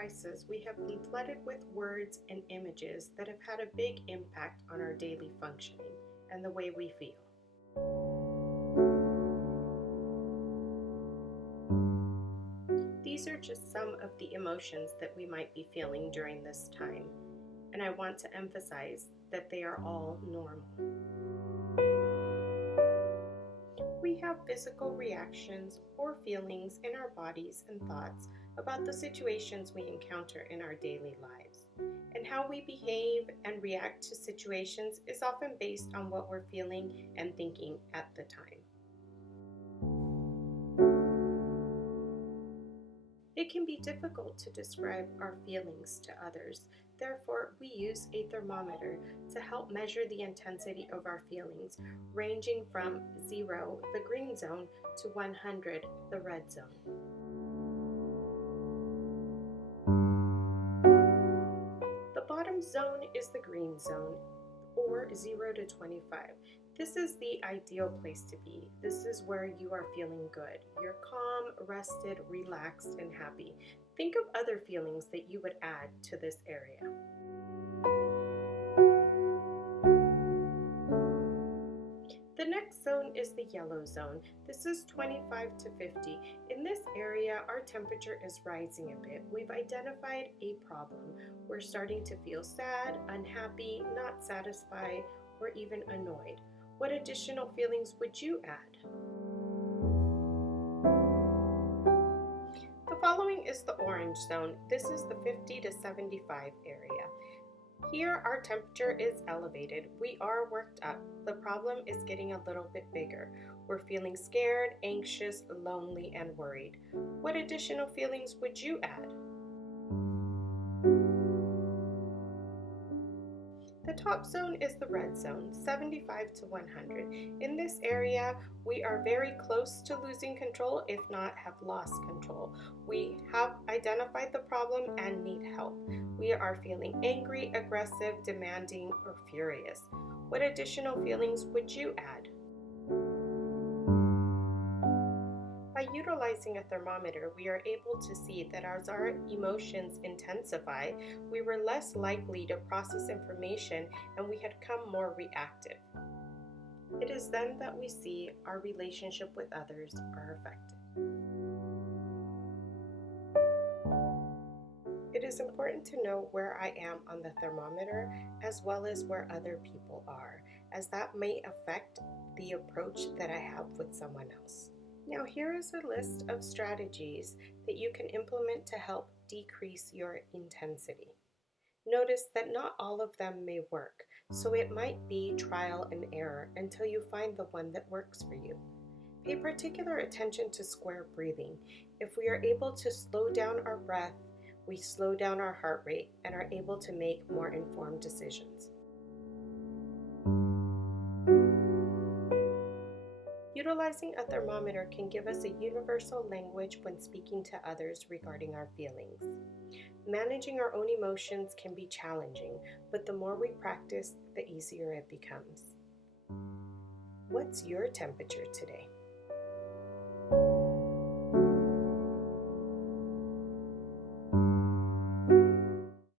crisis, we have been flooded with words and images that have had a big impact on our daily functioning and the way we feel. These are just some of the emotions that we might be feeling during this time, and I want to emphasize that they are all normal. We have physical reactions or feelings in our bodies and thoughts about the situations we encounter in our daily lives. And how we behave and react to situations is often based on what we're feeling and thinking at the time. It can be difficult to describe our feelings to others. Therefore, we use a thermometer to help measure the intensity of our feelings, ranging from 0, the green zone, to 100, the red zone. The bottom zone is the green zone, or 0 to 25. This is the ideal place to be. This is where you are feeling good. You're calm, rested, relaxed, and happy. Think of other feelings that you would add to this area. The next zone is the yellow zone. This is 25 to 50. In this area, our temperature is rising a bit. We've identified a problem. We're starting to feel sad, unhappy, not satisfied, or even annoyed. What additional feelings would you add? The following is the orange zone. This is the 50 to 75 area. Here our temperature is elevated. We are worked up. The problem is getting a little bit bigger. We're feeling scared, anxious, lonely, and worried. What additional feelings would you add? The top zone is the red zone, 75 to 100. In this area, we are very close to losing control, if not have lost control. We have identified the problem and need help. We are feeling angry, aggressive, demanding, or furious. What additional feelings would you add? By utilizing a thermometer, we are able to see that as our emotions intensify, we were less likely to process information and we had become more reactive. It is then that we see our relationship with others are affected. It is important to know where I am on the thermometer as well as where other people are, as that may affect the approach that I have with someone else. Now here is a list of strategies that you can implement to help decrease your intensity. Notice that not all of them may work, so it might be trial and error until you find the one that works for you. Pay particular attention to square breathing. If we are able to slow down our breath, we slow down our heart rate and are able to make more informed decisions. Utilizing a thermometer can give us a universal language when speaking to others regarding our feelings. Managing our own emotions can be challenging, but the more we practice, the easier it becomes. What's your temperature today?